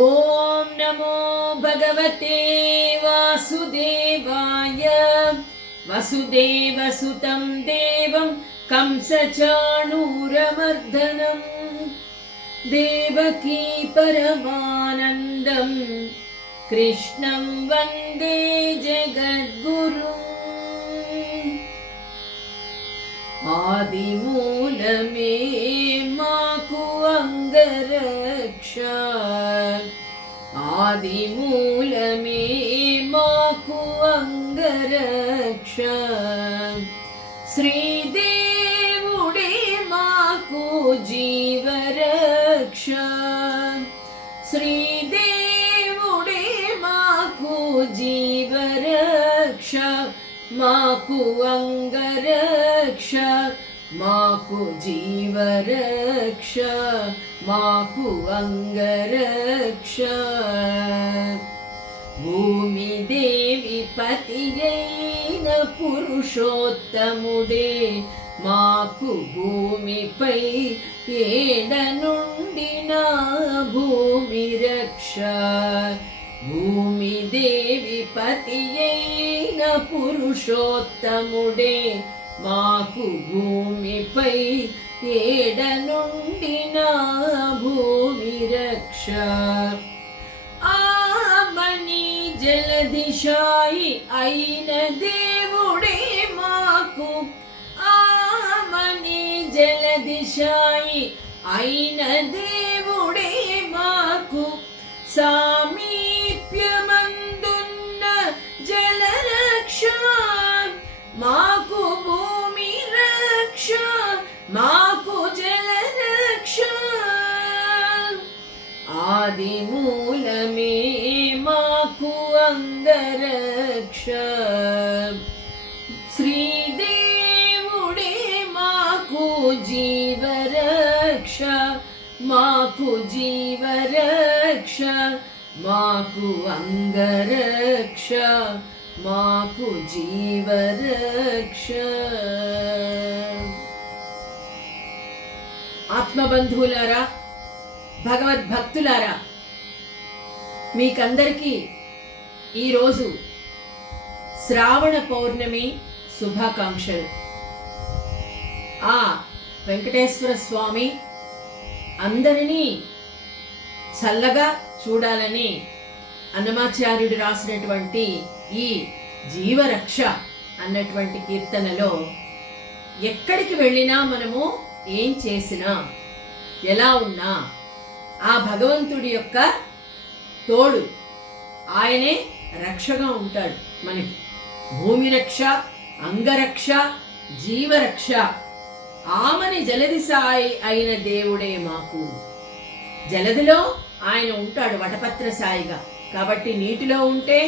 ఓం నమో భగవతే వాసుదేవాయ. వసుదేవసుతం దేవం కంసచాణూరమర్దనం దేవకీ పరమానందం కృష్ణం వందే జగద్గురుం. ఆదిమూలమే మాకు అంగరక్ష, ఆదిమూలమే మాకు అంగరక్ష. శ్రీదేవుడే మాకు జీవరక్ష, శ్రీదేవుడే మాకు జీవరక్ష. మాకు అంగరక్ష, మాకు జీవరక్ష, మాకు అంగరక్ష. భూమిదేవి పతియైన పురుషోత్తముడే మాకు భూమిపై ఏడ నుండి నా భూమి రక్ష. భూమిదేవి పతియైన పురుషోత్తముడే మాకు భూమిపై ఏడ నుండి నా భూమి రక్ష. ఆమని జలదిశాయి అయిన దేవుడే మాకు, ఆమని జలదిశాయి అయిన దేవుడే మాకు. సామీప్యమందున్న జలరక్ష, మాకు భూమి రక్ష, మాకు జలరక్ష. ఆదిమూలమే మాకు అంగరక్ష, శ్రీదేవుడే మాకు జీవరక్ష, మాకు జీవరక్ష, మాకు అంగరక్ష, మాకు జీవరక్ష. ఆత్మబంధువులారా, భగవద్భక్తులారా, మీకందరికీ ఈరోజు శ్రావణ పౌర్ణమి శుభాకాంక్షలు. ఆ వెంకటేశ్వర స్వామి అందరినీ చల్లగా చూడాలని అన్నమాచార్యుడు రాసినటువంటి ఈ జీవరక్ష అన్నటువంటి కీర్తనలో ఎక్కడికి వెళ్ళినా మనము ఏం చేసినా ఎలా ఉన్నా ఆ భగవంతుడి యొక్క తోడు, ఆయనే రక్షగా ఉంటాడు మనకి. భూమి రక్ష, అంగరక్ష, జీవరక్ష. ఆమని జలది సాయి అయిన దేవుడే మాకు. జలదిలో ఆయన ఉంటాడు వటపత్ర సాయిగా, కాబట్టి నీటిలో ఉంటే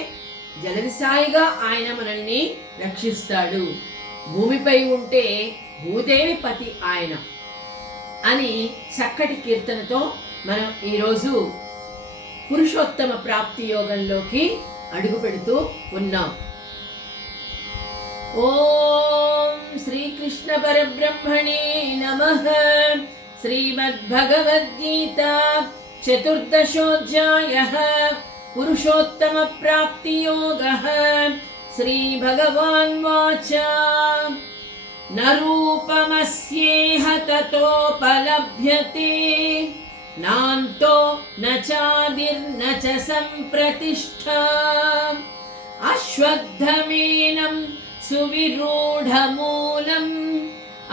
జలది సాయిగా ఆయన మనల్ని రక్షిస్తాడు. భూమిపై ఉంటే భూదేవి పతి ఆయన అని చక్కటి కీర్తనతో మనం ఈరోజు పురుషోత్తమ ప్రాప్తి యోగంలోకి అడుగు పెడుతూ ఉన్నాం. ఓం శ్రీకృష్ణ పరబ్రహ్మణే నమః. శ్రీమద్భగవద్గీత చతుర్దశోధ్యాయః పురుషోత్తమ ప్రాప్తి యోగః. శ్రీ భగవాన్ వాచ న రూపమస్యేహ తతోపలభ్యతే నాంతో న చాదిర్న చ సంప్రతిష్ఠా అశ్వత్థమేనం సువిరూఢమూలం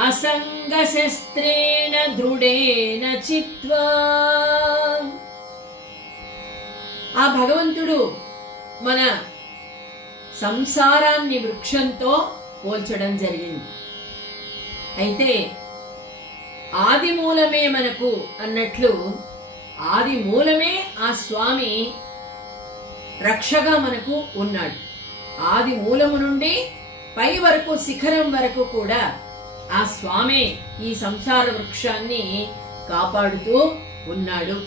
అసంగశస్త్రేణ దృఢేన చిత్వా. ఆ భగవంతుడు మన సంసారాన్ని వృక్షంతో పోల్చడం జరిగింది. అయితే ఆది మూలమే మనకు అన్నట్లు ఆది మూలమే ఆ స్వామి రక్షగా మనకు ఉన్నాడు. ఆది మూలము నుండి పై వరకు శిఖరం వరకు కూడా ఆ స్వామి ఈ సంసార వృక్షాన్ని కాపాడుతూ ఉన్నాడు.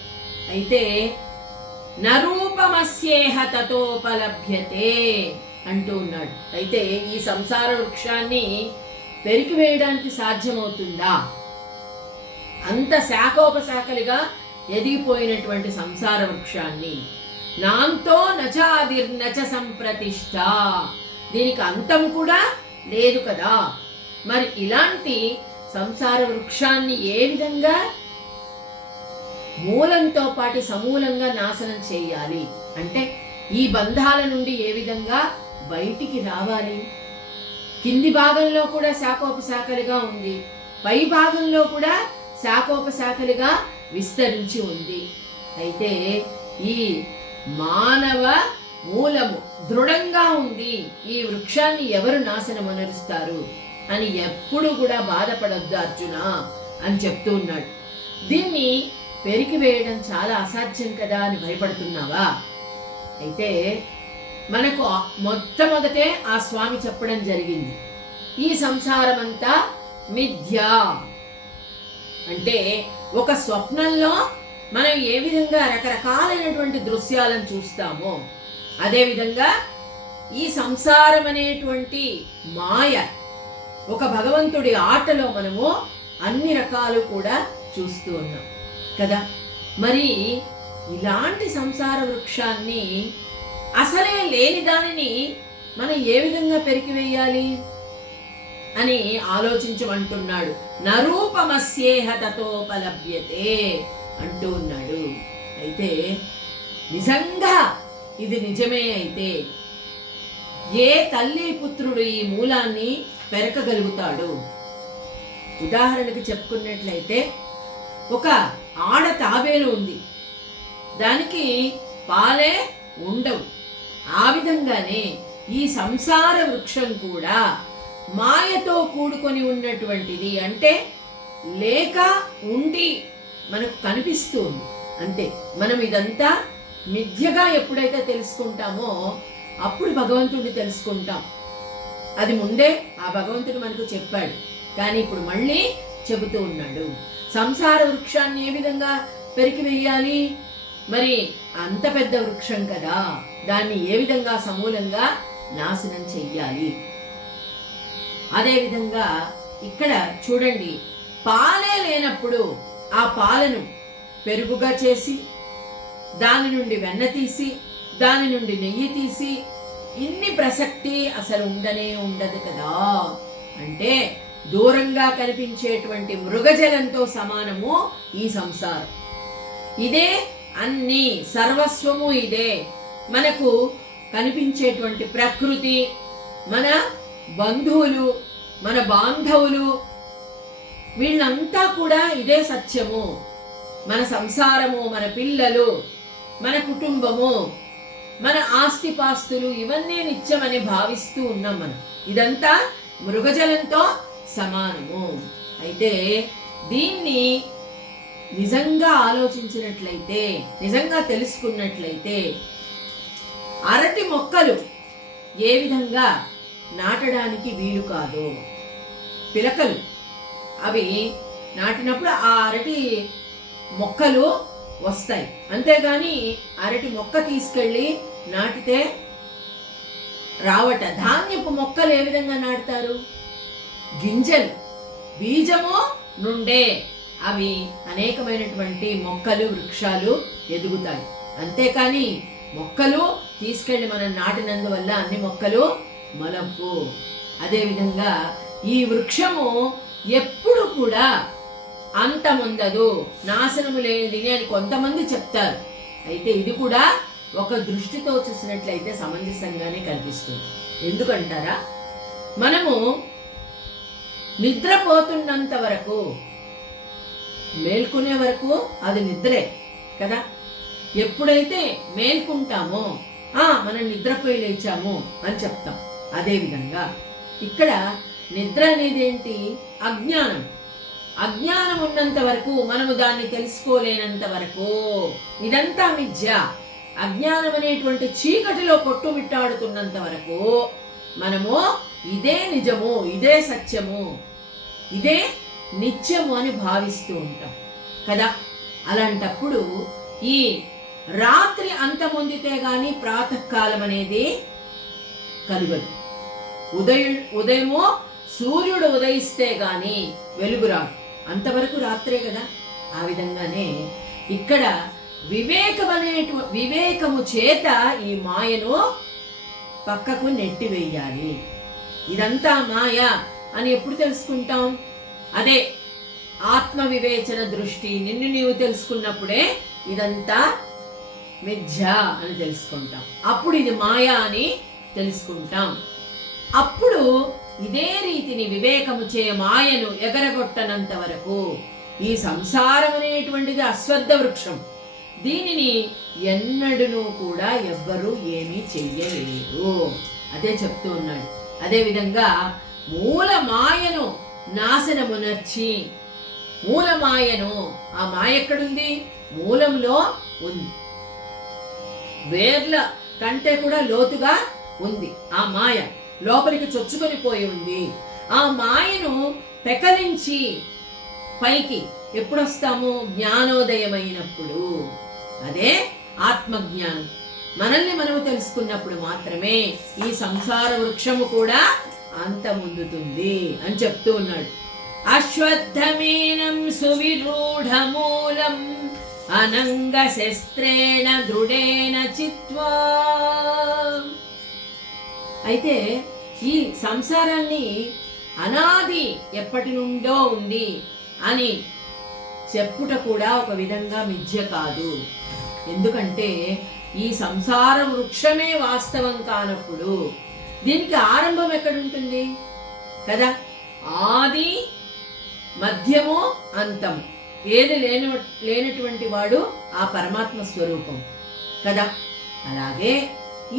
అయితే నరూపమస్యేహ తతోపలభ్యతే అంటూ ఉన్నాడు. అయితే ఈ సంసార వృక్షాన్ని పెరికి వేయడానికి సాధ్యమవుతుందా? అంత శాఖోపశాఖలుగా ఎదిగిపోయినటువంటి సంసార వృక్షాన్ని. నాంతో నచాదిర్నచ సంప్రతిష్ఠ, దీనికి అంతం కూడా లేదు కదా. మరి ఇలాంటి సంసార వృక్షాన్ని ఏ విధంగా మూలంతో పాటు సమూలంగా నాశనం చేయాలి అంటే, ఈ బంధాల నుండి ఏ విధంగా బయటికి రావాలి? కింది భాగంలో కూడా శాఖోపశాఖలుగా ఉంది, పై భాగంలో కూడా శాఖోపశాఖలుగా విస్తరించి ఉంది. అయితే ఈ మానవ మూలము దృఢంగా ఉంది, ఈ వృక్షాన్ని ఎవరు నాశనమనరుస్తారు అని ఎప్పుడు కూడా బాధపడొద్దు అర్జున అని చెప్తూ ఉన్నాడు. దీన్ని పెరికి వేయడం చాలా అసాధ్యం కదా అని భయపడుతున్నావా? అయితే మనకు మొట్టమొదటే ఆ స్వామి చెప్పడం జరిగింది, ఈ సంసారమంతా మిథ్య. అంటే ఒక స్వప్నంలో మనం ఏ విధంగా రకరకాలైనటువంటి దృశ్యాలను చూస్తామో అదేవిధంగా ఈ సంసారం అనేటువంటి మాయ, ఒక భగవంతుడి ఆటలో మనము అన్ని రకాలు కూడా చూస్తూ ఉన్నాం కదా. మరి ఇలాంటి సంసార వృక్షాన్ని, అసలే లేని దానిని మనం ఏ విధంగా పెరికివేయాలి అని ఆలోచించమంటున్నాడు. నరూపమస్యేహ తతోపలభ్యతే అంటూ ఉన్నాడు. అయితే నిజంగా ఇది నిజమే అయితే ఏ తల్లి పుత్రుడు ఈ మూలాన్ని పెరకగలుగుతాడు? ఉదాహరణకి చెప్పుకున్నట్లయితే ఒక ఆడ తాబేలు ఉంది, దానికి పాలే ఉండవు. ఆ విధంగానే ఈ సంసార వృక్షం కూడా మాయతో కూడుకొని ఉన్నటువంటిది. అంటే లేక ఉండి మనకు కనిపిస్తూ ఉంది అంతే. మనం ఇదంతా మిథ్యగా ఎప్పుడైతే తెలుసుకుంటామో అప్పుడు భగవంతుడిని తెలుసుకుంటాం. అది ముందే ఆ భగవంతుడు మనకు చెప్పాడు, కానీ ఇప్పుడు మళ్ళీ చెబుతూ ఉన్నాడు. సంసార వృక్షాన్ని ఏ విధంగా పెరికి వేయాలి? మరి అంత పెద్ద వృక్షం కదా, దాన్ని ఏ విధంగా సమూలంగా నాశనం చెయ్యాలి? అదేవిధంగా ఇక్కడ చూడండి, పాలే లేనప్పుడు ఆ పాలను పెరుగుగా చేసి, దాని నుండి వెన్న తీసి, దాని నుండి నెయ్యి తీసి, ఇన్ని ప్రసక్తి అసలు ఉండనే ఉండదు కదా. అంటే దూరంగా కనిపించేటువంటి మృగజలంతో సమానము ఈ సంసారం. ఇదే అన్ని, సర్వస్వము ఇదే. మనకు కనిపించేటువంటి ప్రకృతి, మన బంధువులు, మన బాంధవులు, వీళ్ళంతా కూడా ఇదే సత్యము. మన సంసారము, మన పిల్లలు, మన కుటుంబము, మన ఆస్తిపాస్తులు, ఇవన్నీ నిత్యమని భావిస్తూ ఉన్నాం మనం. ఇదంతా మృగజలంతో సమానము. అయితే దీన్ని నిజంగా ఆలోచించినట్లయితే, నిజంగా తెలుసుకున్నట్లయితే, అరటి మొక్కలు ఏ విధంగా నాటడానికి వీలు కాదు, పిలకలు అవి నాటినప్పుడు ఆ అరటి మొక్కలు వస్తాయి, అంతేగాని అరటి మొక్క తీసుకెళ్ళి నాటితే రావట. ధాన్యపు మొక్కలు ఏ విధంగా నాటుతారు? గింజలు, బీజము నుండే అవి అనేకమైనటువంటి మొక్కలు, వృక్షాలు ఎదుగుతాయి. అంతేకాని మొక్కలు తీసుకెళ్లి మనం నాటినందువల్ల అన్ని మొక్కలు మొలపు. అదేవిధంగా ఈ వృక్షము ఎప్పుడు కూడా అంతముందదు, నాశనము లేనిది అని కొంతమంది చెప్తారు. అయితే ఇది కూడా ఒక దృష్టితో చూసినట్లయితే సమంజసంగానే కనిపిస్తుంది. ఎందుకంటారా, మనము నిద్రపోతున్నంత వరకు, మేల్కొనే వరకు అది నిద్రే కదా. ఎప్పుడైతే మేల్కుంటామో మనం నిద్రపోయి లేచాము అని చెప్తాం. అదేవిధంగా ఇక్కడ నిద్ర అనేది ఏంటి? అజ్ఞానం. అజ్ఞానం ఉన్నంత వరకు, మనము దాన్ని తెలుసుకోలేనంత వరకు ఇదంతా మిథ్య. అజ్ఞానం అనేటువంటి చీకటిలో కొట్టుమిట్టాడుతున్నంత వరకు మనము ఇదే నిజము, ఇదే సత్యము, ఇదే నిత్యము అని భావిస్తూ ఉంటాం కదా. అలాంటప్పుడు ఈ రాత్రి అంతమొందితే గాని ప్రాతకాలం అనేది కలుగదు. ఉదయము సూర్యుడు ఉదయిస్తే గాని వెలుగు రాదు, అంతవరకు రాత్రే కదా. ఆ విధంగానే ఇక్కడ వివేకము చేత ఈ మాయను పక్కకు నెట్టివేయాలి. ఇదంతా మాయ అని ఎప్పుడు తెలుసుకుంటాం? అదే ఆత్మ వివేచన దృష్టి, నిన్ను నీవు తెలుసుకున్నప్పుడే ఇదంతా మిథ్య అని తెలుసుకుంటాం. అప్పుడు ఇది మాయ అని తెలుసుకుంటాం. అప్పుడు ఇదే రీతిని వివేకము చే మాయను ఎగరగొట్టనంత వరకు ఈ సంసారం అనేటువంటిది అశ్వత్థ వృక్షం. దీనిని ఎన్నడూ కూడా ఎవ్వరూ ఏమీ చెయ్యలేరు. అదే చెప్తూ ఉన్నాడు. అదేవిధంగా మూల మాయను నాశనమునర్చి, మూల మాయను, ఆ మాయ ఎక్కడుంది? మూలంలో ఉంది, వేర్ల కంటే కూడా లోతుగా ఉంది. ఆ మాయ లోపలికి చొచ్చుకొని పోయి ఉంది. ఆ మాయను పెకలించి పైకి ఎప్పుడొస్తాము? జ్ఞానోదయమైనప్పుడు. అదే ఆత్మజ్ఞానం. మనల్ని మనము తెలుసుకున్నప్పుడు మాత్రమే ఈ సంసార వృక్షము కూడా అంతమొందుతుంది అని చెప్తూ ఉన్నాడు. అశ్వత్థమేనం సువిరూఢమూలం అనంగ శస్త్రేణ దృఢేన చిత్వా. అయితే ఈ సంసారాన్ని అనాది ఎప్పటి నుండో ఉంది అని చెప్పుట కూడా ఒక విధంగా మిథ్య కాదు. ఎందుకంటే ఈ సంసార వృక్షమే వాస్తవం కానప్పుడు దీనికి ఆరంభం ఎక్కడుంటుంది కదా? ఆది మధ్యము అంతం ఏది లేనటువంటి వాడు ఆ పరమాత్మ స్వరూపం కదా. అలాగే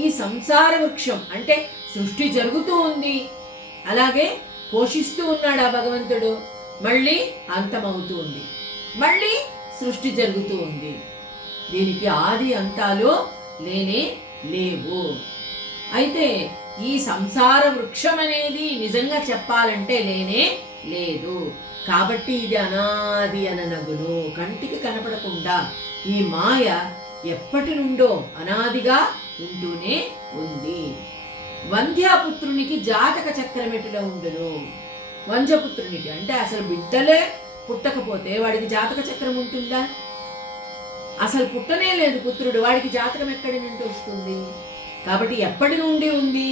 ఈ సంసార వృక్షం అంటే సృష్టి జరుగుతూ ఉంది, అలాగే పోషిస్తూ ఉన్నాడు ఆ భగవంతుడు, మళ్ళీ అంతమవుతూ ఉంది, మళ్ళీ సృష్టి జరుగుతూ ఉంది. దీనికి ఆది అంతాలు లేనే లేవు. అయితే ఈ సంసార వృక్షం అనేది నిజంగా చెప్పాలంటే లేనే లేదు. కాబట్టి ఇది అనాది అననగును. కంటికి కనపడకుండా ఈ మాయ ఎప్పటి నుండో అనాదిగా ఉంటూనే ఉంది. వంధ్యాపుత్రునికి జాతక చక్రమెటులో ఉండును. వంజపుత్రునికి అంటే అసలు బిడ్డలే పుట్టకపోతే వాడికి జాతక చక్రం ఉంటుందా? అసలు పుట్టనే లేదు పుత్రుడు, వాడికి జాతకం ఎక్కడి నుండి వస్తుంది? కాబట్టి ఎప్పటి నుండి ఉంది,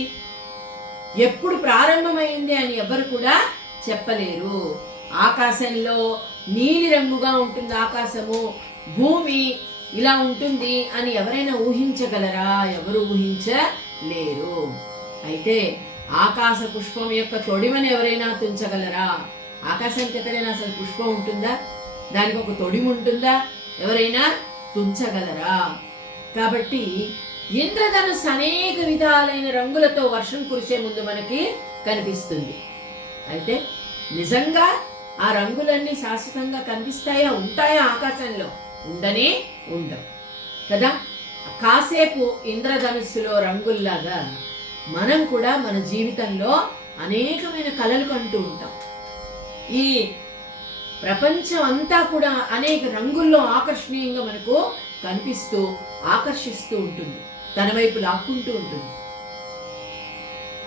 ఎప్పుడు ప్రారంభమైంది అని ఎవరు కూడా చెప్పలేరు. ఆకాశంలో నీలి రంగుగా ఉంటుంది ఆకాశము, భూమి ఇలా ఉంటుంది అని ఎవరైనా ఊహించగలరా? ఎవరు ఊహించలేరు. అయితే ఆకాశ పుష్పం యొక్క తొడిమని ఎవరైనా తుంచగలరా? ఆకాశానికి ఎక్కడైనా అసలు పుష్పం ఉంటుందా? దానికి ఒక తొడిమ ఉంటుందా? ఎవరైనా తుంచగలరా? కాబట్టి ఇంద్రధనుస్సు అనేక విధాలైన రంగులతో వర్షం కురిసే ముందు మనకి కనిపిస్తుంది. అయితే నిజంగా ఆ రంగులన్నీ శాశ్వతంగా కనిపిస్తాయా? ఉంటాయా? ఆకాశంలో ఉండనే ఉండవు కదా. కాసేపు ఇంద్రధనుస్సులో రంగుల్లాగా మనం కూడా మన జీవితంలో అనేకమైన కళలు కంటూ ఉంటాం. ఈ ప్రపంచం అంతా కూడా అనేక రంగుల్లో ఆకర్షణీయంగా మనకు కనిపిస్తూ ఆకర్షిస్తూ ఉంటుంది, తన వైపు లాక్కుంటూ ఉంటుంది.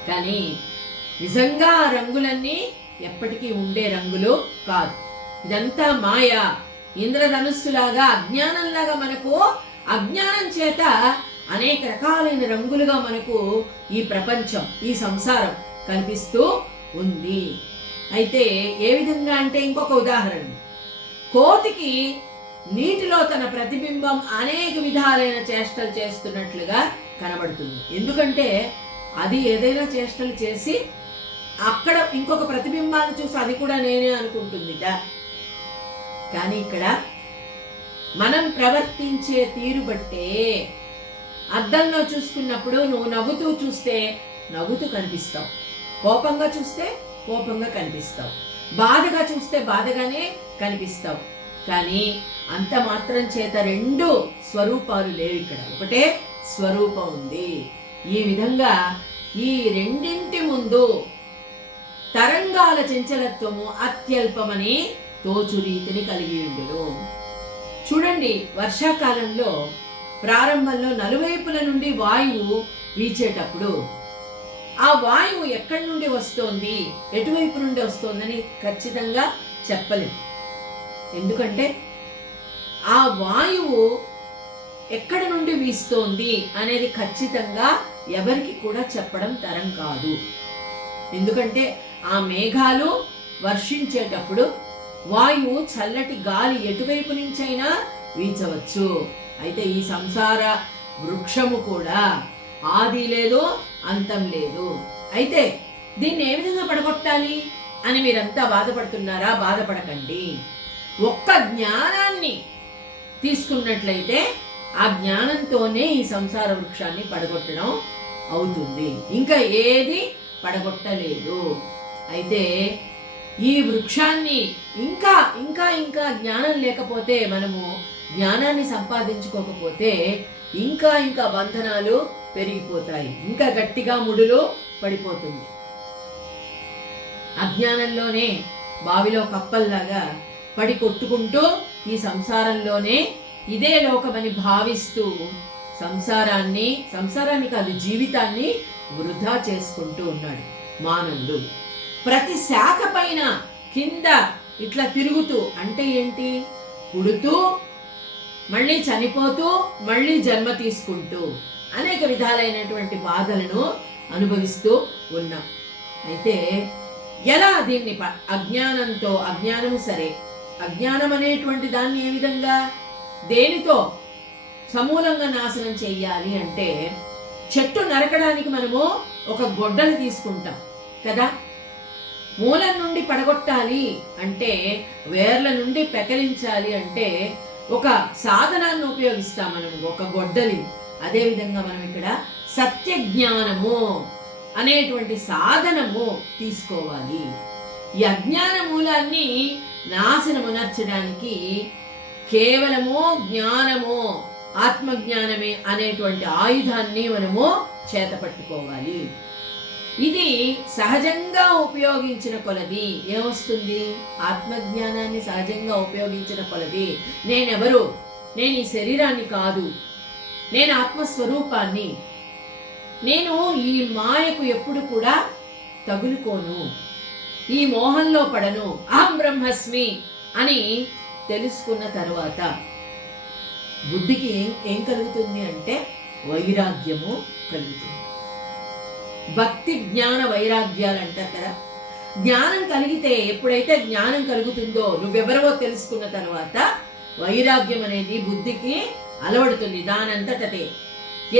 కానీ నిజంగా ఆ రంగులన్నీ ఎప్పటికీ ఉండే రంగులు కాదు. ఇదంతా మాయ. ఇంద్రధనుస్సులాగా అజ్ఞానంలాగా మనకు అజ్ఞానం చేత అనేక రకాలైన రంగులుగా మనకు ఈ ప్రపంచం, ఈ సంసారం కనిపిస్తూ ఉంది. అయితే ఏ విధంగా అంటే ఇంకొక ఉదాహరణ, కోతికి నీటిలో తన ప్రతిబింబం అనేక విధాలైన చేష్టలు చేస్తున్నట్లుగా కనబడుతుంది. ఎందుకంటే అది ఏదైనా చేష్టలు చేసి అక్కడ ఇంకొక ప్రతిబింబాన్ని చూసి అది కూడా నేనే అనుకుంటుందిట. కానీ ఇక్కడ మనం ప్రవర్తించే తీరు బట్టే, అద్దంలో చూసుకున్నప్పుడు నువ్వు నవ్వుతూ చూస్తే నవ్వుతూ కనిపిస్తావు, కోపంగా చూస్తే కోపంగా కనిపిస్తావు, బాధగా చూస్తే బాధగానే కనిపిస్తావు. కానీ అంత మాత్రం చేత రెండు స్వరూపాలు లేవు. ఇక్కడ ఒకటే స్వరూపం ఉంది. ఈ విధంగా ఈ రెండింటి ముందు తరంగాల చంచలత్వము అత్యల్పమని తోచు రీతిని కలిగి ఉండును. చూడండి, వర్షాకాలంలో ప్రారంభంలో నలువైపుల నుండి వాయువు వీచేటప్పుడు ఆ వాయువు ఎక్కడి నుండి వస్తోంది, ఎటువైపు నుండి వస్తోందని ఖచ్చితంగా చెప్పలేం. ఎందుకంటే ఆ వాయువు ఎక్కడి నుండి వీస్తోంది అనేది ఖచ్చితంగా ఎవరికి కూడా చెప్పడం తరం కాదు. ఎందుకంటే ఆ మేఘాలు వర్షించేటప్పుడు వాయువు చల్లటి గాలి ఎటువైపు నుంచైనా వీచవచ్చు. అయితే ఈ సంసార వృక్షము కూడా ఆది లేదు, అంతం లేదు. అయితే దీన్ని ఏ విధంగా పడగొట్టాలి అని మీరంతా బాధపడుతున్నారా? బాధపడకండి. ఒక్క జ్ఞానాన్ని తీసుకున్నట్లయితే ఆ జ్ఞానంతోనే ఈ సంసార వృక్షాన్ని పడగొట్టడం అవుతుంది. ఇంకా ఏది పడగొట్టలేదు. అయితే ఈ వృక్షాన్ని ఇంకా ఇంకా ఇంకా జ్ఞానం లేకపోతే, మనము జ్ఞానాన్ని సంపాదించుకోకపోతే ఇంకా ఇంకా బంధనాలు పెరిగిపోతాయి, ఇంకా గట్టిగా ముడులు పడిపోతుంది. అజ్ఞానంలోనే బావిలో కప్పల్లాగా పడి కొట్టుకుంటూ ఈ సంసారంలోనే ఇదే లోకమని భావిస్తూ సంసారాన్ని కాదు, జీవితాన్ని వృధా చేసుకుంటూ ఉన్నాడు మానవుడు. ప్రతి శాఖ పైన కింద ఇట్లా తిరుగుతూ, అంటే ఏంటి? పుడుతూ మళ్ళీ చనిపోతూ మళ్ళీ జన్మ తీసుకుంటూ అనేక విధాలైనటువంటి బాధలను అనుభవిస్తూ ఉన్నాం. అయితే ఎలా దీన్ని అజ్ఞానంతో, అజ్ఞానము సరే, అజ్ఞానం అనేటువంటి దాన్ని ఏ విధంగా దేనితో సమూలంగా నాశనం చెయ్యాలి అంటే, చెట్టు నరకడానికి మనము ఒక గొడ్డలు తీసుకుంటాం కదా. మూలం నుండి పడగొట్టాలి అంటే, వేర్ల నుండి పెకలించాలి అంటే ఒక సాధనాన్ని ఉపయోగిస్తాం మనము, ఒక గొడ్డలి. అదేవిధంగా మనం ఇక్కడ సత్య జ్ఞానము అనేటువంటి సాధనము తీసుకోవాలి. ఈ అజ్ఞాన మూలాన్ని నాశనమునర్చడానికి కేవలము జ్ఞానము, ఆత్మజ్ఞానమే అనేటువంటి ఆయుధాన్ని మనము చేతపట్టుకోవాలి. ఇది సహజంగా ఉపయోగించిన కొలది ఏమొస్తుంది? ఆత్మజ్ఞానాన్ని సహజంగా ఉపయోగించిన కొలది నేనెవరు? నేను ఈ శరీరాన్ని కాదు, నేను ఆత్మస్వరూపాన్ని, నేను ఈ మాయకు ఎప్పుడు కూడా తగులుకోను, ఈ మోహంలో పడను, అహం బ్రహ్మస్మి అని తెలుసుకున్న తరువాత బుద్ధికి ఏం కలుగుతుంది అంటే వైరాగ్యము కలుగుతుంది. భక్తి జ్ఞాన వైరాగ్యాలు అంటారు కదా. జ్ఞానం కలిగితే, ఎప్పుడైతే జ్ఞానం కలుగుతుందో, నువ్వెవరవో తెలుసుకున్న తర్వాత వైరాగ్యం అనేది బుద్ధికి అలవడుతుంది దానంతటదే.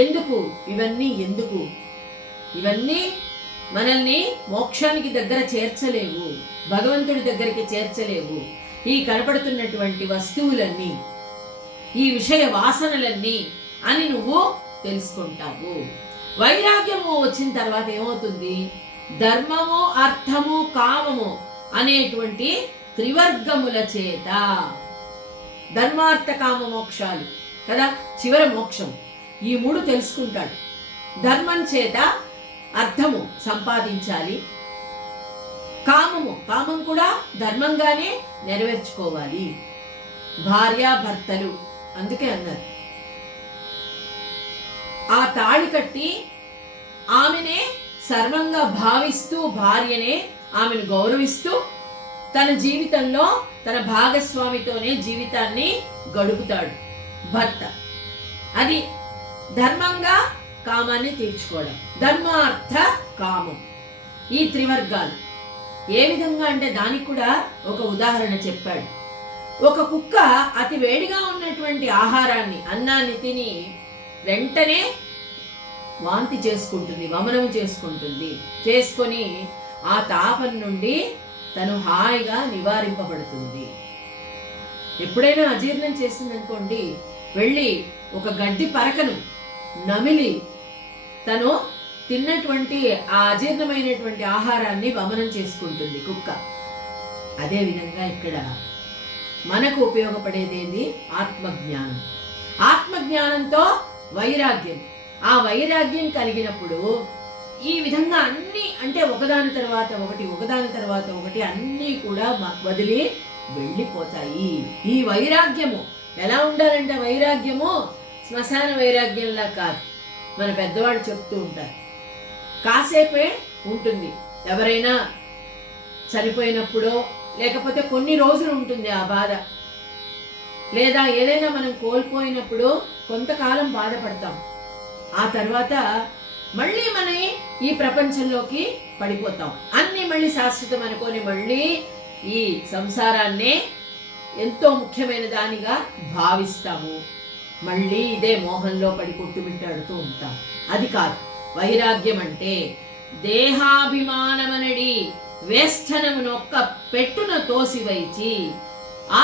ఎందుకు ఇవన్నీ? ఎందుకు ఇవన్నీ? మనల్ని మోక్షానికి దగ్గర చేర్చలేవు, భగవంతుడి దగ్గరికి చేర్చలేవు. ఈ కనపడుతున్నటువంటి వస్తువులన్నీ, ఈ విషయ వాసనలన్నీ అని నువ్వు తెలుసుకుంటావు. వైరాగ్యము వచ్చిన తర్వాత ఏమవుతుంది? ధర్మము, అర్థము, కామము అనేటువంటి త్రివర్గముల చేత, ధర్మార్థ కామ మోక్షాలు కదా చివర మోక్షం, ఈ మూడు తెలుసుకుంటాడు. ధర్మం చేత అర్థము సంపాదించాలి, కామం కూడా ధర్మంగానే నెరవేర్చుకోవాలి. భార్యాభర్తలు అందుకే అన్నారు, ఆ తాళి కట్టి ఆమెనే సర్వంగా భావిస్తూ, భార్యనే ఆమెను గౌరవిస్తూ తన జీవితంలో తన భాగస్వామితోనే జీవితాన్ని గడుపుతాడు భర్త. అది ధర్మంగా కామాన్ని తీర్చుకోవడం. ధర్మార్థ కామం, ఈ త్రివర్గాలు ఏ విధంగా అంటే దానికి కూడా ఒక ఉదాహరణ చెప్పాడు. ఒక కుక్క అతి వేడిగా ఉన్నటువంటి ఆహారాన్ని, అన్నాన్ని తిని వెంటనే వాంతి చేసుకుంటుంది, వమనం చేసుకొని ఆ తాపం నుండి తను హాయిగా నివారింపబడుతుంది. ఎప్పుడైనా అజీర్ణం చేసిందనుకోండి, వెళ్ళి ఒక గడ్డి పరకను నమిలి తను తిన్నటువంటి ఆ అజీర్ణమైనటువంటి ఆహారాన్ని వమనం చేసుకుంటుంది కుక్క. అదేవిధంగా ఇక్కడ మనకు ఉపయోగపడేదేంది? ఆత్మజ్ఞానం. ఆత్మజ్ఞానంతో వైరాగ్యం. ఆ వైరాగ్యం కలిగినప్పుడు ఈ విధంగా అన్ని, అంటే ఒకదాని తర్వాత ఒకటి అన్నీ కూడా వదిలి వెళ్ళిపోతాయి. ఈ వైరాగ్యము ఎలా ఉండాలంటే, వైరాగ్యము శ్మశాన వైరాగ్యంలా కాదు. మన పెద్దవాళ్ళు చెప్తూ ఉంటారు, కాసేపే ఉంటుంది. ఎవరైనా చనిపోయినప్పుడో లేకపోతే కొన్ని రోజులు ఉంటుంది ఆ బాధ. లేదా ఏదైనా మనం కోల్పోయినప్పుడు కొంతకాలం బాధపడతాం. ఆ తర్వాత మళ్ళీ మన ఈ ప్రపంచంలోకి పడిపోతాం. అన్ని మళ్ళీ శాశ్వతం అనుకొని మళ్ళీ ఈ సంసారాన్నే ఎంతో ముఖ్యమైన దానిగా భావిస్తాము. మళ్ళీ ఇదే మోహంలో పడి కొట్టుమిట్టాడుతూ ఉంటాం. అది కాదు వైరాగ్యం అంటే. దేహాభిమానమనడి వేష్టనమునొక్క పెట్టున తోసివైచి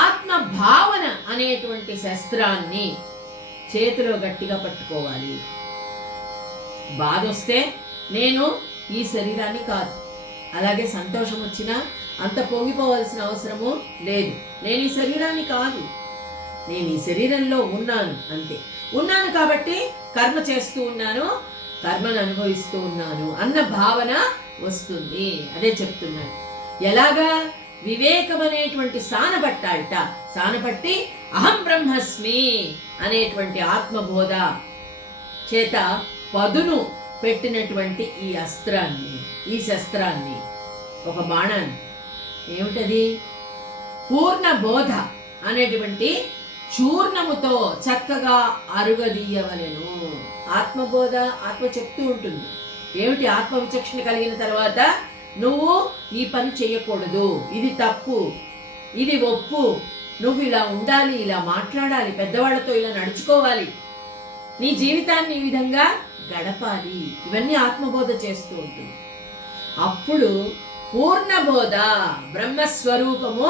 ఆత్మ భావన అనేటువంటి శస్త్రాన్ని చేతిలో గట్టిగా పట్టుకోవాలి. బాధ వస్తే నేను ఈ శరీరాన్ని కాదు, అలాగే సంతోషం వచ్చినా అంత పొంగిపోవాల్సిన అవసరము లేదు. నేను ఈ శరీరాన్ని కాదు, నేను ఈ శరీరంలో ఉన్నాను, అంతే. ఉన్నాను కాబట్టి కర్మ చేస్తూ ఉన్నాను, కర్మను అనుభవిస్తూ ఉన్నాను అన్న భావన వస్తుంది. అదే చెప్తున్నాను. ఎలాగా? వివేకం అనేటువంటి సానపట్టాలట. సానపట్టి అహం బ్రహ్మస్మి అనేటువంటి ఆత్మబోధ చేత పదును పెట్టినటువంటి ఈ అస్త్రాన్ని, ఈ శస్త్రాన్ని, ఒక బాణాన్ని, ఏమిటది? పూర్ణ బోధ అనేటువంటి చూర్ణముతో చక్కగా అరుగదీయవలెను. ఆత్మబోధ, ఆత్మ చెప్తూ ఉంటుంది. ఏమిటి? ఆత్మ విచక్షణ కలిగిన తర్వాత నువ్వు ఈ పని చేయకూడదు, ఇది తప్పు, ఇది ఒప్పు, నువ్వు ఇలా ఉండాలి, ఇలా మాట్లాడాలి, పెద్దవాళ్లతో ఇలా నడుచుకోవాలి, నీ జీవితాన్ని ఈ విధంగా గడపాలి, ఇవన్నీ ఆత్మబోధ చేస్తూ ఉంటుంది. అప్పుడు పూర్ణబోధ, బ్రహ్మస్వరూపము,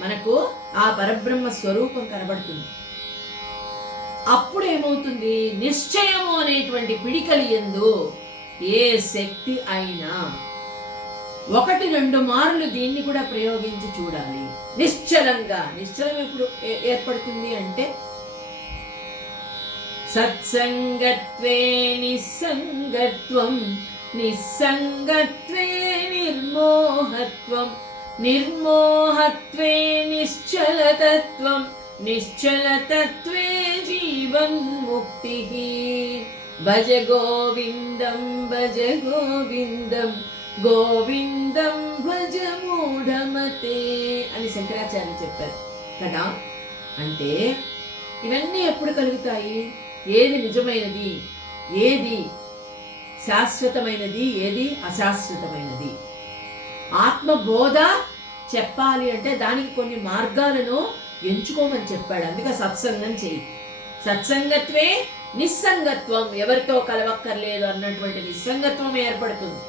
మనకు ఆ పరబ్రహ్మ స్వరూపం కనబడుతుంది. అప్పుడు ఏమవుతుంది? నిశ్చయము అనేటువంటి పిడికలి యందు ఏ శక్తి అయినా 1-2 మార్లు దీన్ని కూడా ప్రయోగించి చూడాలి. నిశ్చలంగా. నిశ్చలం ఎప్పుడు ఏర్పడుతుంది అంటే సత్సంగత్వే నిస్సంగత్వం, నిస్సంగత్వే నిర్మోహత్వం, నిర్మోహత్వే నిశ్చలతత్వం, నిశ్చలతత్వే జీవన్ముక్తిః. భజ గోవిందం భజ గోవిందం, గోవిందం భజ మూఢమతే అని శంకరాచార్య చెప్పారు కదా. అంటే ఇవన్నీ ఎప్పుడు కలుగుతాయి? ఏది నిజమైనది, ఏది శాశ్వతమైనది, ఏది అశాశ్వతమైనది. ఆత్మబోధ చెప్పాలి అంటే దానికి కొన్ని మార్గాలను ఎంచుకోమని చెప్పాడు. అందుకే సత్సంగం చెయ్యి. సత్సంగత్వే నిస్సంగత్వం, ఎవరితో కలవక్కర్లేదు అన్నటువంటి నిస్సంగత్వం ఏర్పడుతుంది.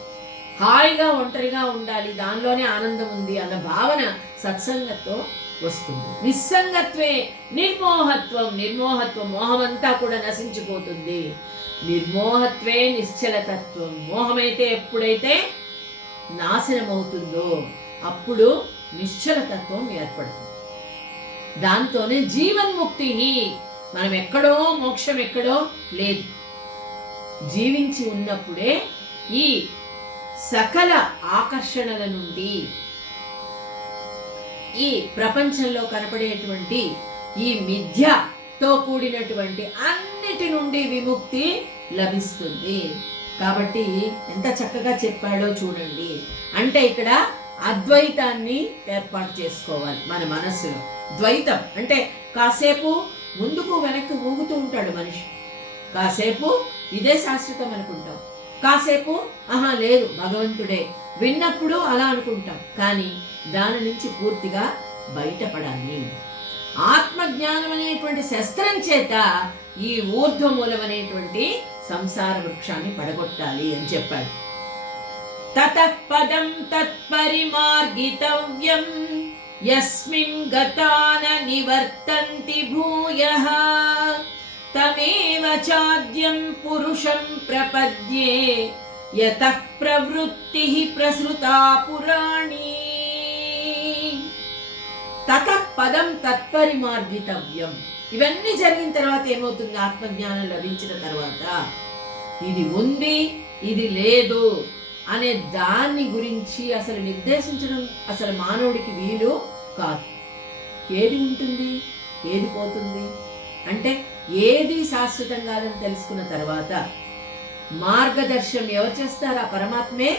హాయిగా ఒంటరిగా ఉండాలి, దానిలోనే ఆనందం ఉంది అన్న భావన సత్సంగతో వస్తుంది. నిస్సంగత్వే నిర్మోహత్వం, నిర్మోహత్వం, మోహమంతా కూడా నశించిపోతుంది. నిర్మోహత్వే నిశ్చలతత్వం, మోహమైతే ఎప్పుడైతే నాశనమవుతుందో అప్పుడు నిశ్చలతత్వం ఏర్పడుతుంది. దానితోనే జీవన్ముక్తి. మనం ఎక్కడో, మోక్షం ఎక్కడో లేదు. జీవించి ఉన్నప్పుడే ఈ సకల ఆకర్షణల నుండి, ఈ ప్రపంచంలో కనపడేటువంటి ఈ మిథ్యతో కూడినటువంటి అన్నిటి నుండి విముక్తి లభిస్తుంది. కాబట్టి ఎంత చక్కగా చెప్పాడో చూడండి. అంటే ఇక్కడ అద్వైతాన్ని ఏర్పాటు చేసుకోవాలి మన మనస్సులో. ద్వైతం అంటే కాసేపు ముందుకు వెనక్కి ఊగుతూ ఉంటాడు మనిషి, కాసేపు ఇదే శాశ్వతం అనుకుంటాం, కాసేపు ఆహా లేదు భగవంతుడే, విన్నప్పుడు అలా అనుకుంటాం. కానీ దాని నుంచి పూర్తిగా బయటపడాలి. ఆత్మజ్ఞానం అనేటువంటి శస్త్రం చేత ఈ ఊర్ధ్వమూలం అనేటువంటి సంసార వృక్షాన్ని పడగొట్టాలి అని చెప్పాడు. తతః పదం తత్పరిమార్గితవ్యం యస్మిన్ గతాన నివర్తంతి భూయః తమేవ చాద్యం పురుషం ప్రపద్యే యతః ప్రవృత్తిః ప్రసృతా పురాణీ. తతః పదం తత్పరిమార్గితవ్యం. ఇవన్నీ జరిగిన తర్వాత ఏమవుతుంది? ఆత్మజ్ఞానం లభించిన తర్వాత ఇది ఉంది, ఇది లేదు అనే దాన్ని గురించి అసలు నిర్దేశించడం అసలు మానవుడికి వీలు కాదు. ఏది ఉంటుంది, ఏది పోతుంది అంటే ఏది శాశ్వతం కాదని తెలుసుకున్న తర్వాత మార్గదర్శనం ఎవరు చేస్తారు? ఆ పరమాత్మే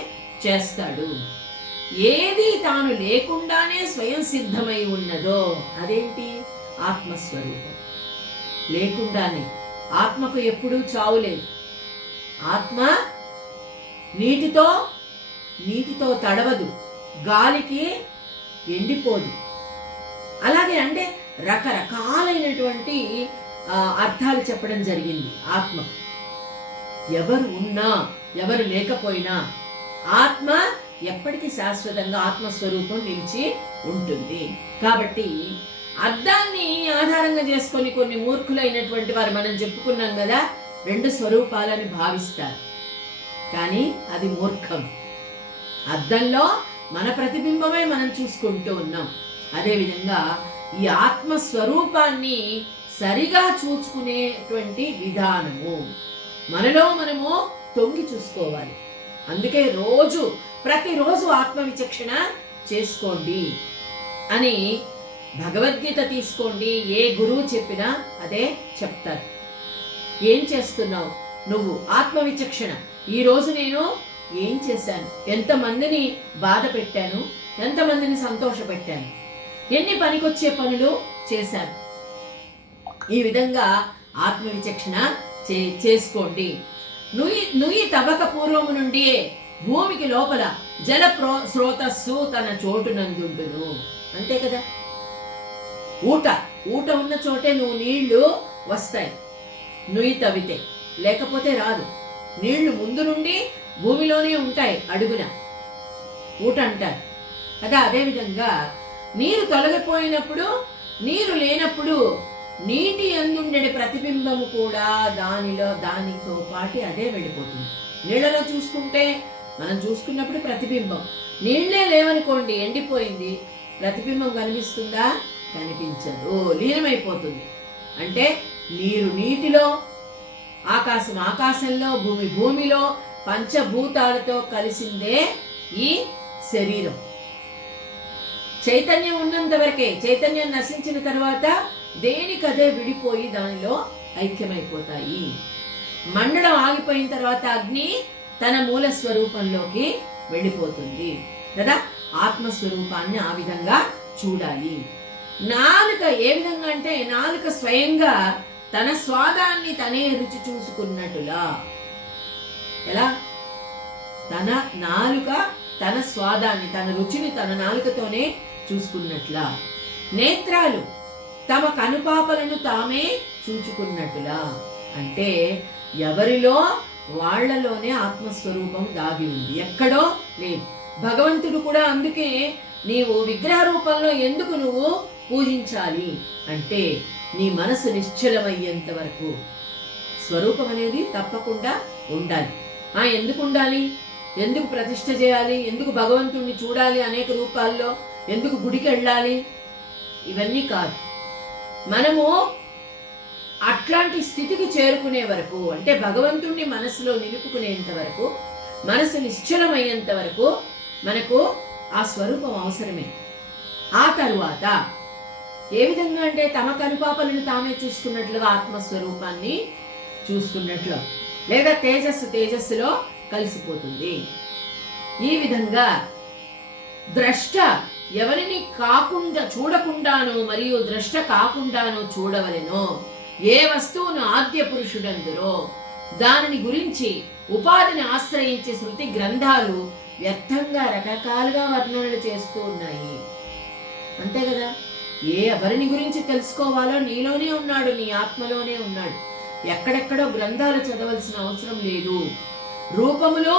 చేస్తాడు. ఏది తాను లేకుండానే స్వయం సిద్ధమై ఉన్నదో అదేంటి? ఆత్మస్వరూపం. లేకుండానే ఆత్మకు ఎప్పుడూ చావు లేదు. ఆత్మ నీటితో తడవదు, గాలికి ఎండిపోదు. అలాగే అంటే రకరకాలైనటువంటి అర్థాలు చెప్పడం జరిగింది ఆత్మ. ఎవరు ఉన్నా ఎవరు లేకపోయినా ఆత్మ ఎప్పటికీ శాశ్వతంగా ఆత్మస్వరూపం నిలిచి ఉంటుంది. కాబట్టి అర్థాన్ని ఆధారంగా చేసుకొని కొన్ని మూర్ఖులైనటువంటి వారు, మనం చెప్పుకున్నాం కదా, 2 స్వరూపాలని భావిస్తారు. కానీ అది మూర్ఖం. అద్దంలో మన ప్రతిబింబమే మనం చూసుకుంటూ ఉన్నాం. అదేవిధంగా ఈ ఆత్మస్వరూపాన్ని సరిగా చూసుకునేటువంటి విధానము మనలో మనము తొంగి చూసుకోవాలి. అందుకే ప్రతిరోజు ఆత్మవిచక్షణ చేసుకోండి అని భగవద్గీత తీసుకోండి. ఏ గురువు చెప్పినా అదే చెప్తారు. ఏం చేస్తున్నావు నువ్వు? ఆత్మవిచక్షణ. ఈరోజు నేను ఏం చేశాను? ఎంతమందిని బాధ పెట్టాను? ఎంతమందిని సంతోష పెట్టాను? ఎన్ని పనికొచ్చే పనులు చేశాను? ఈ విధంగా ఆత్మవిచక్షణ చేసుకోండి. నుయ్యి తవ్వక పూర్వము నుండి భూమికి లోపల జల స్రోతస్సు తన చోటునందుండును. అంతే కదా. ఊట ఉన్న చోటే నీళ్లు వస్తాయి, నుయ్యి తవ్వితే. లేకపోతే రాదు. నీళ్లు ముందు నుండి భూమిలోనే ఉంటాయి, అడుగున ఊట అంటారు కదా. అదేవిధంగా నీరు తొలగిపోయినప్పుడు, నీరు లేనప్పుడు నీటి అందుండే ప్రతిబింబము కూడా దానితో పాటు అదే వెళ్ళిపోతుంది. నీళ్లలో చూసుకుంటే మనం చూసుకున్నప్పుడు ప్రతిబింబం, నీళ్లే లేవనుకోండి, ఎండిపోయింది, ప్రతిబింబం కనిపిస్తుందా? కనిపించదు, లీనమైపోతుంది. అంటే నీరు నీటిలో, ఆకాశం ఆకాశంలో, భూమి భూమిలో, పంచభూతాలతో కలిసిందే ఈ శరీరం. చైతన్యం ఉన్నంత వరకే. చైతన్యం నశించిన తర్వాత దేనికదే విడిపోయి దానిలో ఐక్యమైపోతాయి. మండడం ఆగిపోయిన తర్వాత అగ్ని తన మూల స్వరూపంలోకి వెళ్ళిపోతుంది కదా. ఆత్మస్వరూపాన్ని ఆ విధంగా చూడాలి. నాలుక ఏ విధంగా అంటే, నాలుక స్వయంగా తన స్వాదాన్ని తనే రుచి చూసుకున్నట్టులా. ఎలా? తన నాలుక తన స్వాదాన్ని, తన రుచిని తన నాలుకతోనే చూసుకున్నట్లా. నేత్రాలు తమ కనుపాపలను తామే చూచుకున్నట్టులా. అంటే ఎవరిలో వాళ్లలోనే ఆత్మస్వరూపం దాగి ఉంది, ఎక్కడో లేదు. భగవంతుడు కూడా అందుకే నీవు విగ్రహ రూపంలో ఎందుకు నువ్వు పూజించాలి అంటే, నీ మనసు నిశ్చలమయ్యేంత వరకు స్వరూపం అనేది తప్పకుండా ఉండాలి. ఎందుకు ఉండాలి? ఎందుకు ప్రతిష్ఠ చేయాలి? ఎందుకు భగవంతుణ్ణి చూడాలి అనేక రూపాల్లో? ఎందుకు గుడికి వెళ్ళాలి? ఇవన్నీ కాదు. మనము అట్లాంటి స్థితికి చేరుకునే వరకు, అంటే భగవంతుణ్ణి మనసులో నిలుపుకునేంత వరకు, మనసు నిశ్చలమయ్యేంత వరకు మనకు ఆ స్వరూపం అవసరమే. ఆ తరువాత ఏ విధంగా అంటే, తమ కనుపాపలను తామే చూసుకున్నట్లుగా ఆత్మస్వరూపాన్ని చూసుకున్నట్లు, లేదా తేజస్సులో కలిసిపోతుంది. ఈ విధంగా ద్రష్ట ఎవరిని చూడకుండాను మరియు ద్రష్ట కాకుండాను చూడవలెనో, ఏ వస్తువును ఆద్య పురుషుడందురో దానిని గురించి ఉపాధిని ఆశ్రయించే శృతి గ్రంథాలు వ్యర్థంగా రకరకాలుగా వర్ణనలు చేస్తూ ఉన్నాయి. అంతే కదా. ఎవరిని గురించి తెలుసుకోవాలో నీలోనే ఉన్నాడు, నీ ఆత్మలోనే ఉన్నాడు. ఎక్కడెక్కడో గ్రంథాలు చదవాల్సిన అవసరం లేదు. రూపములో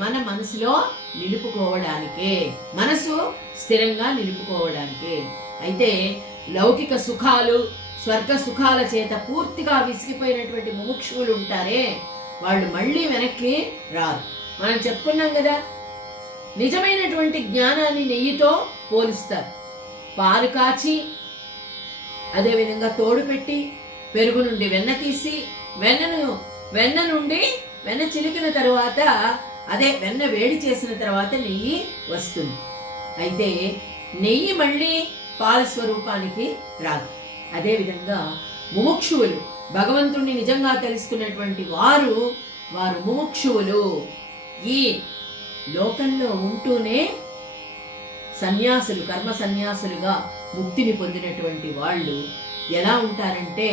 మన మనసులో నిలుపుకోవడానికే, మనసు స్థిరంగా నిలుపుకోవడానికే. అయితే లౌకిక సుఖాలు, స్వర్గ సుఖాల చేత పూర్తిగా విసిగిపోయినటువంటి ముముక్షువులు ఉంటారే, వాళ్ళు మళ్ళీ వెనక్కి రారు. మనం చెప్పుకున్నాం కదా, నిజమైనటువంటి జ్ఞానాన్ని నెయ్యితో పోలుస్తారు. పాలు కాచి, అదేవిధంగా తోడు పెట్టి, పెరుగు నుండి వెన్న తీసి, వెన్న నుండి వెన్న చిలికిన తర్వాత, అదే వెన్న వేడి చేసిన తర్వాత నెయ్యి వస్తుంది. అయితే నెయ్యి మళ్ళీ పాల స్వరూపానికి రాదు. అదేవిధంగా ముముక్షువులు, భగవంతుణ్ణి నిజంగా తెలుసుకున్నటువంటి వారు ముముక్షువులు. ఈ లోకంలో ఉంటూనే సన్యాసులు, కర్మ సన్యాసులుగా ముక్తిని పొందినటువంటి వాళ్ళు ఎలా ఉంటారంటే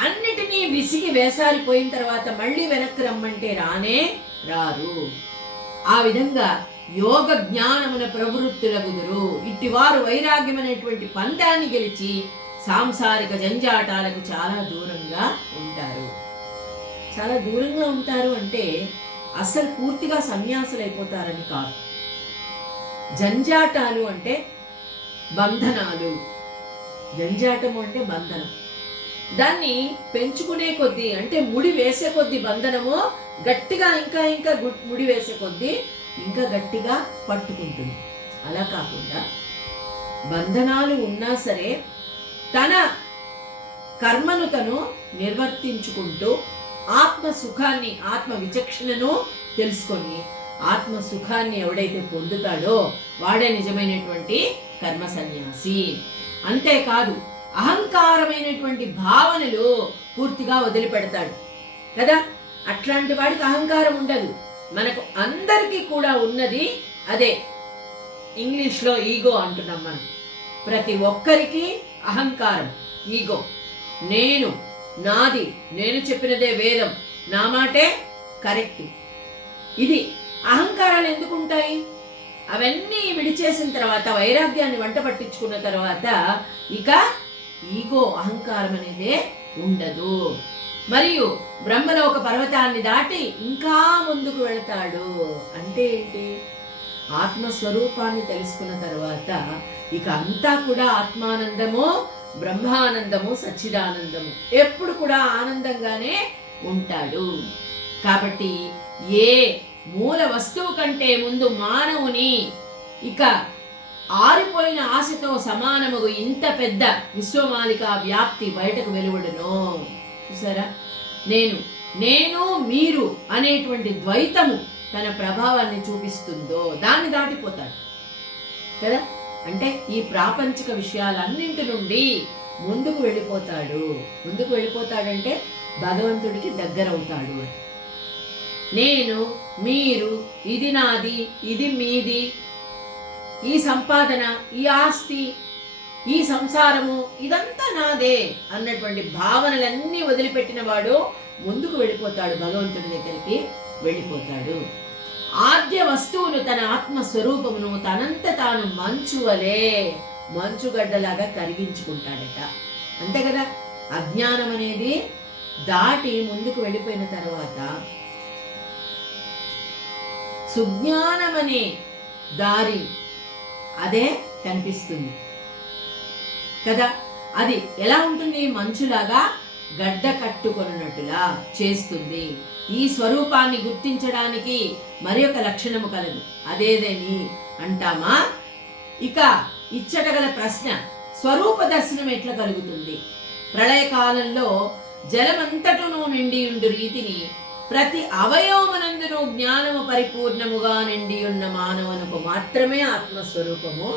అన్నిటినీ విసిగి వేసారిపోయిన తర్వాత మళ్ళీ వెనక్కి రమ్మంటే రానే రారు. ఆ విధంగా యోగ జ్ఞానమున ప్రవృత్తులగుదురు. ఇట్టివారు వైరాగ్యమనేటువంటి పందాన్ని గెలిచి సాంసారిక జంజాటాలకు చాలా దూరంగా ఉంటారు. చాలా దూరంగా ఉంటారు అంటే అసలు పూర్తిగా సన్యాసులైపోతారని కాదు. జంజాటాలు అంటే బంధనాలు, జంజాటము అంటే బంధనం. దాన్ని పెంచుకునే కొద్దీ అంటే ముడి వేసే కొద్దీ బంధనము గట్టిగా ఇంకా ఇంకా ముడి వేసే కొద్దీ ఇంకా గట్టిగా పట్టుకుంటుంది. అలా కాకుండా బంధనాలు ఉన్నా సరే తన కర్మను తను నిర్వర్తించుకుంటూ ఆత్మ సుఖాన్ని, ఆత్మ విచక్షణను తెలుసుకొని ఆత్మ సుఖాన్ని ఎవడైతే పొందుతాడో వాడే నిజమైనటువంటి కర్మ సన్యాసి. అంతేకాదు అహంకారమైనటువంటి భావనలు పూర్తిగా వదిలిపెడతాడు కదా. అట్లాంటి వాడికి అహంకారం ఉండదు. మనకు అందరికీ కూడా ఉన్నది అదే, ఇంగ్లీష్లో ఈగో అంటున్నాం మనం. ప్రతి ఒక్కరికి అహంకారం, ఈగో. నేను, నాది, నేను చెప్పినదే వేదం, నా మాటే కరెక్ట్. ఇది అహంకారాలు ఎందుకు ఉంటాయి? అవన్నీ విడిచేసిన తర్వాత, వైరాగ్యాన్ని వంట పట్టించుకున్న తర్వాత ఇక ఈగో, అహంకారం అనేదే ఉండదు. మరియు బ్రహ్మలోక పర్వతాన్ని దాటి ఇంకా ముందుకు వెళతాడు. అంటే ఏంటి? ఆత్మస్వరూపాన్ని తెలుసుకున్న తర్వాత ఇక అంతా కూడా ఆత్మానందము, బ్రహ్మానందము, సచ్చిదానందము. ఎప్పుడు కూడా ఆనందంగానే ఉంటాడు. కాబట్టి ఏ మూల వస్తువు కంటే ముందు మానవుని ఇక ఆరిపోయిన ఆశతో సమానముగు ఇంత పెద్ద విశ్వమాలిక వ్యాప్తి బయటకు వెలువడును. చూసారా? నేను మీరు అనేటువంటి ద్వైతము తన ప్రభావాన్ని చూపిస్తుందో దాన్ని దాటిపోతాడు కదా. అంటే ఈ ప్రాపంచిక విషయాలన్నింటి నుండి ముందుకు వెళ్ళిపోతాడు. ముందుకు వెళ్ళిపోతాడంటే భగవంతుడికి దగ్గరవుతాడు అని. నేను, మీరు, ఇది నాది, ఇది మీది, ఈ సంపాదన, ఈ ఆస్తి, ఈ సంసారము, ఇదంతా నాదే అన్నటువంటి భావనలన్నీ వదిలిపెట్టిన వాడు ముందుకు వెళ్ళిపోతాడు, భగవంతుడి దగ్గరికి వెళ్ళిపోతాడు. ఆద్య వస్తువును, తన ఆత్మస్వరూపమును తనంత తాను మంచువలే, మంచుగడ్డలాగా కరిగించుకుంటాడట. అంతే కదా. అజ్ఞానం అనేది దాటి ముందుకు వెళ్ళిపోయిన తర్వాత సుజ్ఞానమనే దారి అదే కనిపిస్తుంది కదా. అది ఎలా ఉంటుంది? మంచులాగా గడ్డ కట్టుకొనున్నట్టులా చేస్తుంది. ఈ స్వరూపాన్ని గుర్తించడానికి మరి ఒక లక్షణము కలదు. అదేదని అంటామా? ఇక ఇచ్చటగల ప్రశ్న, స్వరూప దర్శనం ఎట్లా కలుగుతుంది? ప్రళయకాలంలో జలమంతటను నిండి ఉండు రీతిని ప్రతి అవయవమునందును జ్ఞానము పరిపూర్ణముగా నిండి ఉన్న మానవునకు మాత్రమే ఆత్మస్వరూపము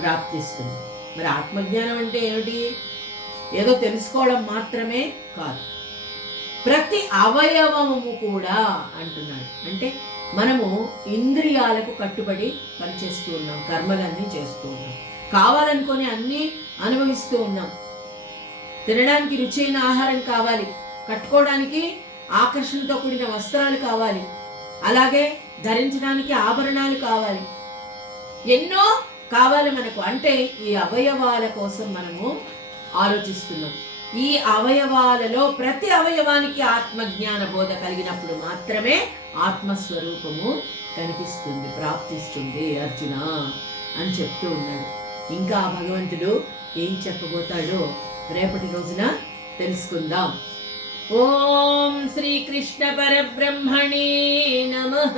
ప్రాప్తిస్తుంది. మరి ఆత్మజ్ఞానం అంటే ఏమిటి? ఏదో తెలుసుకోవడం మాత్రమే కాదు, ప్రతి అవయవము కూడా అంటున్నాడు. అంటే మనము ఇంద్రియాలకు కట్టుబడి పనిచేస్తూ ఉన్నాం, కర్మలన్నీ చేస్తూ ఉన్నాం, కావాలనుకొని అన్నీ అనుభవిస్తూ ఉన్నాం. తినడానికి రుచైన ఆహారం కావాలి, కట్టుకోవడానికి ఆకర్షణతో కూడిన వస్త్రాలు కావాలి, అలాగే ధరించడానికి ఆభరణాలు కావాలి, ఎన్నో కావాలి మనకు. అంటే ఈ అవయవాల కోసం మనము ఆలోచిస్తున్నాం. ఈ అవయవాలలో ప్రతి అవయవానికి ఆత్మజ్ఞాన బోధ కలిగినప్పుడు మాత్రమే ఆత్మస్వరూపము కనిపిస్తుంది, ప్రాప్తిస్తుంది అర్జున అని చెప్తూ ఉన్నాడు. ఇంకా భగవంతుడు ఏం చెప్పబోతాడో రేపటి రోజున తెలుసుకుందాం. ఓం శ్రీకృష్ణ పరబ్రహ్మణే నమః.